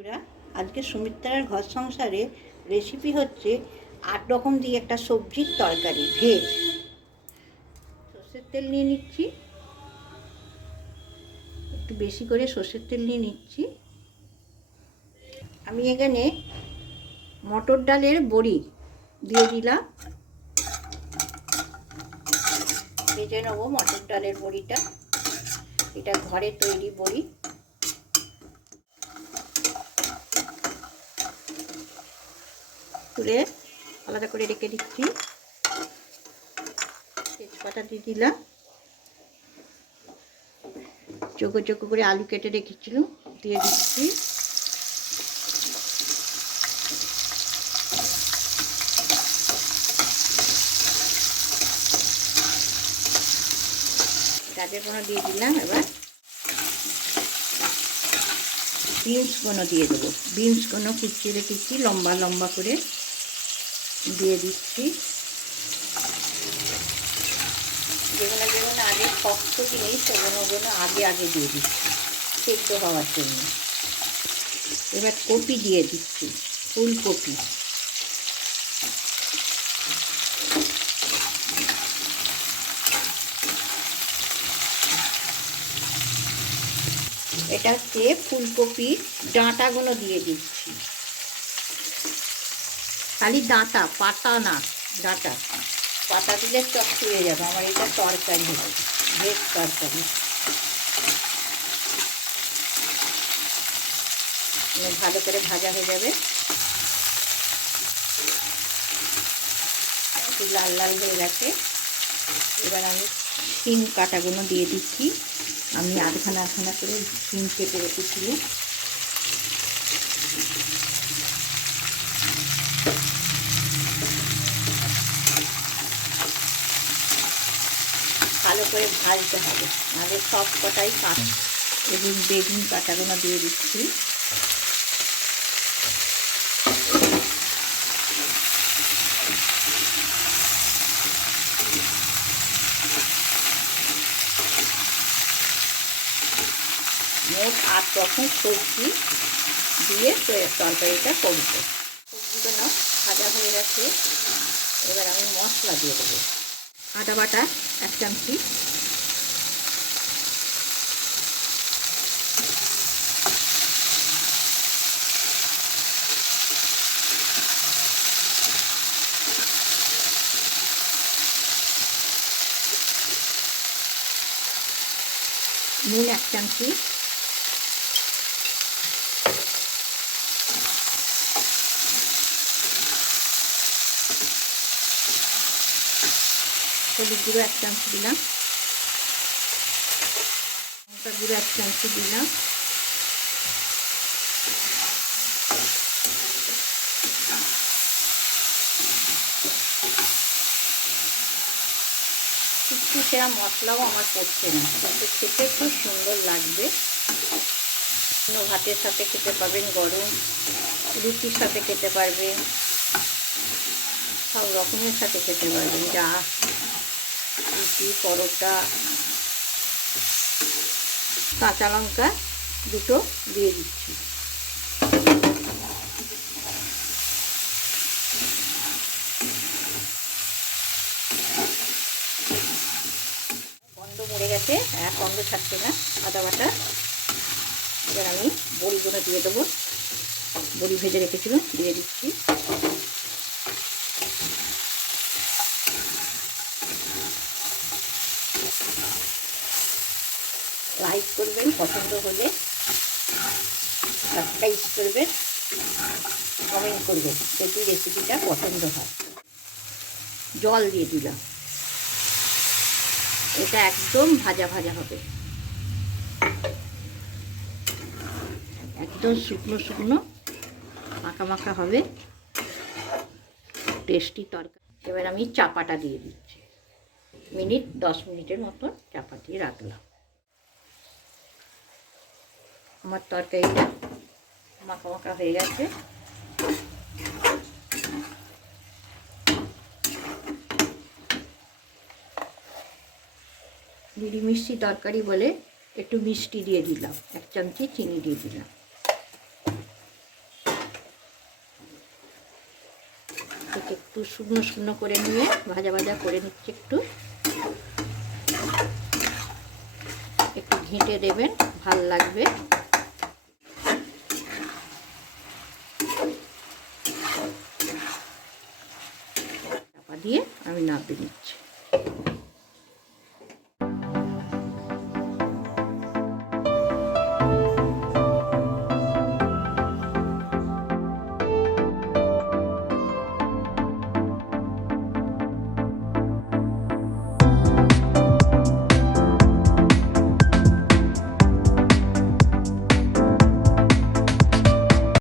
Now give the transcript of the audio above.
বন্ধুরা, আজকে সুমিত্রার ঘর সংসারে রেসিপি হচ্ছে আট রকম দিয়ে একটা সবজির তরকারি, ভেজ। সর্ষের তেল নিয়ে নিচ্ছি। একটু বেশি করে সর্ষের তেল নিয়ে নিচ্ছি। আমি এখানে মটর ডালের বড়ি দিয়ে দিলাম। ভেজে নেব মটর ডালের বড়িটা। এটা ঘরে তৈরি বড়ি। তুলে আলাদা করে রেখে দিচ্ছি। তেজপাতা দিয়ে দিলাম। চোখো চোখো করে আলু কেটে রেখেছিলাম, দিয়ে দিচ্ছি। গাজর কোনো দিয়ে দিলাম এবার। বিনস কোনো দিয়ে দেবো। বিনস কোনো কুচি রেখেছি লম্বা লম্বা করে। দিয়ে দিচ্ছি। যেগুলো যেগুলো আগে শক্ত জিনিস, সেগুলো ওগুলো আগে আগে দিয়ে দিচ্ছি, সেদ্ধ হওয়ার জন্য। এবার কপি দিয়ে দিচ্ছি, ফুলকপি। এটা হচ্ছে ফুলকপি ডাঁটাগুলো দিয়ে দিচ্ছি। খালি ডাঁটা, পাতা না, ডাঁটা। পাতা দিলে চক হয়ে যাবে, আমার এটা তরকারি। হবে ভেজ তরকারি ভালো করে ভাজা হয়ে যাবে। লাল লাল হয়ে গেছে। এবার আমি শিম কাটাগুলো দিয়ে দিচ্ছি। আমি আধখানা আধখানা করে শিম কেটে রেখেছিলাম। ভালো করে ভাজতে হবে। নাহলে সব কটাই কাট এবং বেগুন কাটাগুলো দিয়ে দিচ্ছি। মোট আট রকম সবজি দিয়ে তরকারিটা করব। সবজিগুলো ভাজা হয়ে গেছে। এবার আমি মশলা দিয়ে দেবো। আদা বাটা এক চামচি। নুন এক চামচি। হলুদ গুঁড়ো এক চামচ দিলাম। লঙ্কা গুঁড়ো এক চামচ দিলাম। একটু সেরা মশলাও আমার পড়ছে না। কিন্তু খেতে খুব সুন্দর লাগবে। ভাতের সাথে খেতে পারবেন গরম, রুটির সাথে খেতে পারবেন, সব রকমের সাথে খেতে পারবেন। যা রুটি পরোটা, কাঁচা লঙ্কা দুটো দিয়ে দিচ্ছি। গন্ধ মরে গেছে এক গন্ধ ছাড়ছে না, আদা বাটা। এবার আমি বড়িগুলো দিয়ে দেবো। বড়ি ভেজে রেখেছিলাম, দিয়ে দিচ্ছি। লাইক করবেন, পছন্দ হলে সাবস্ক্রাইব করবেন কমেন্ট করবেন যদি রেসিপিটা পছন্দ হয়। জল দিয়ে দিলাম। এটা একদম ভাজা ভাজা হবে। একদম শুকনো শুকনো, মাখা মাখা হবে। টেস্টি তরকারি এবার আমি চাপাটা দিয়ে দিচ্ছি। মিনিট, দশ মিনিটের মতন চাপা দিয়ে রাখলাম। আমার তরকারিটা মাখা মাখা হয়ে গেছে। দিদি মিষ্টি তরকারি বলে একটু মিষ্টি দিয়ে দিলাম, এক চামচি চিনি দিয়ে দিলাম। একটু শুকনো শুকনো করে নিয়ে ভাজা ভাজা করে নিচ্ছি একটু। একটু ঘেঁটে দেবেন, ভালো লাগবে। দিয়ে আমি নাপিয়ে নিচ্ছি।